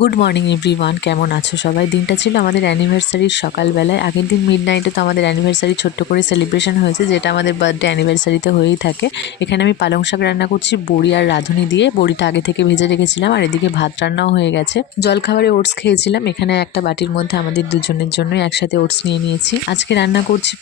Good morning everyone, কেমন আছো সবাই? দিনটা ছিল আমাদের অ্যানিভার্সারির সকালবেলায়। আগের দিন মিডনাইটে তো আমাদের অ্যানিভার্সারি ছোট্ট করে সেলিব্রেশন হয়েছে, যেটা আমাদের বার্থডে অ্যানিভার্সারিতে হয়েই থাকে। এখানে আমি পালং শাক রান্না করছি বড়ি আর রাঁধুনি দিয়ে। বড়িটা আগে থেকে ভেজে রেখেছিলাম আর এদিকে ভাত রান্নাও হয়ে গেছে। জলখাবারে ওটস খেয়েছিলাম। এখানে একটা বাটির মধ্যে আমাদের দুজনের জন্যই একসাথে ওটস নিয়ে নিয়েছি। আজকে রান্না করছি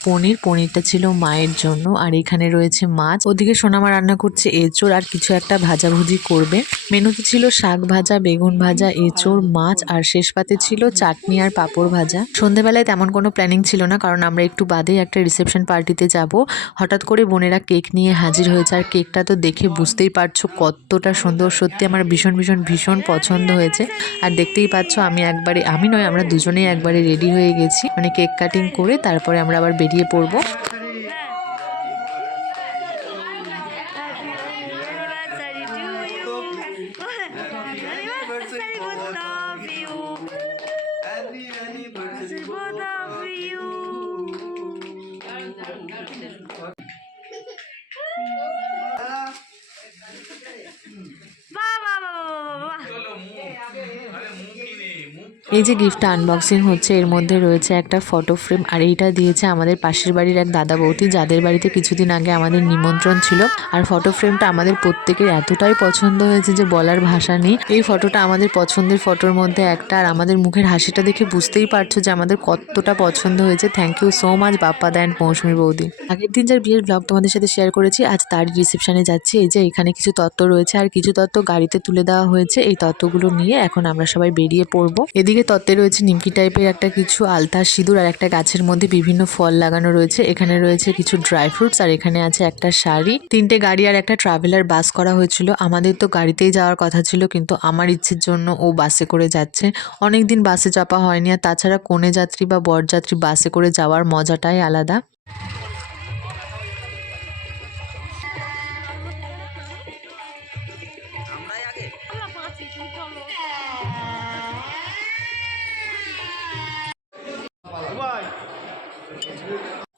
পনিরটা ছিল মায়ের জন্য। আর এখানে রয়েছে মাছ। ওদিকে সোনামা রান্না করছে এঁচোড় আর কিছু একটা ভাজাভুজি করবে। মেনুতে ছিল শাক ভাজা, বেগুন ভাজা, এঁচোড়, মাছ আর শেষ পাতে ছিল চাটনি আর পাঁপড় ভাজা। সন্ধেবেলায় তেমন কোনো প্ল্যানিং ছিল না, কারণ আমরা একটু বাদেই একটা রিসেপশন পার্টিতে যাব। হঠাৎ করে বোনেরা কেক নিয়ে হাজির হয়েছে আর কেকটা তো দেখে বুঝতেই পারছো কতটা সুন্দর। সত্যি আমার ভীষণ ভীষণ ভীষণ পছন্দ হয়েছে। আর দেখতেই পাচ্ছ আমরা দুজনেই একবারে রেডি হয়ে গেছি, মানে কেক কাটিং করে তারপরে আমরা আবার বেরিয়ে পড়বো। এই যে গিফটটা আনবক্সিং হচ্ছে, এর মধ্যে রয়েছে একটা ফটো ফ্রেম। আর এইটা দিয়েছে আমাদের পাশের বাড়ির এক দাদা বৌদি, যাদের বাড়িতে কিছুদিন আগে আমাদের নিমন্ত্রণ ছিল। আর ফটো ফ্রেমটা আমাদের প্রত্যেকের এতটাই পছন্দ হয়েছে যে বলার ভাষা নেই। এই ফটোটা আমাদের পছন্দের ফটোর মধ্যে একটা। আর আমাদের মুখের হাসিটা দেখে বুঝতেই পারছো যে আমাদের কতটা পছন্দ হয়েছে। Thank you so much Bappa da and Mousumi boudi. আগের দিন যার বিয়ের ব্লগ তোমাদের সাথে শেয়ার করেছি, আজ তার রিসেপশনে যাচ্ছি। এই যে এখানে কিছু তত্ত্ব রয়েছে আর কিছু তত্ত্ব গাড়িতে তুলে দেওয়া হয়েছে। এই তত্ত্বগুলো নিয়ে এখন আমরা সবাই বেরিয়ে পড়বো। এদিকে তত্ত্বে রয়েছে নিমকি টাইপের একটা কিছু, আলতা, সিঁদুর আর একটা গাছের মধ্যে বিভিন্ন ফল লাগানো রয়েছে। এখানে রয়েছে কিছু ড্রাই ফ্রুটস আর এখানে আছে একটা শাড়ি। 3টে গাড়ি আর একটা ট্রাভেলার বাস করা হয়েছিল। আমাদের তো গাড়িতেই যাওয়ার কথা ছিল, কিন্তু আমার ইচ্ছের জন্য ও বাসে করে যাচ্ছে। অনেকদিন বাসে চাপা হয়নি, আর তাছাড়া কনে যাত্রী বা বরযাত্রী বাসে করে যাওয়ার মজাটাই আলাদা।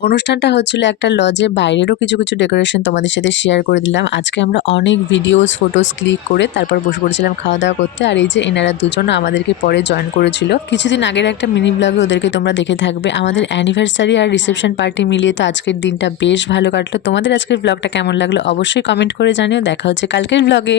অনুষ্ঠানটা হচ্ছিল একটা লজে, বাইরেরও কিছু কিছু ডেকোরেশন তোমাদের সাথে শেয়ার করে দিলাম। আজকে আমরা অনেক ভিডিওস ফটোস ক্লিক করে তারপর বসে পড়েছিলাম খাওয়া দাওয়া করতে। আর এই যে এনারা দুজন আমাদেরকে পরে জয়েন করেছিল। কিছুদিন আগের একটা মিনি ব্লগে ওদেরকে তোমরা দেখে থাকবে। আমাদের অ্যানিভার্সারি আর রিসেপশন পার্টি মিলিয়ে তো আজকের দিনটা বেশ ভালো কাটলো। তোমাদের আজকের ব্লগটা কেমন লাগলো অবশ্যই কমেন্ট করে জানিও। দেখা হচ্ছে কালকের ব্লগে।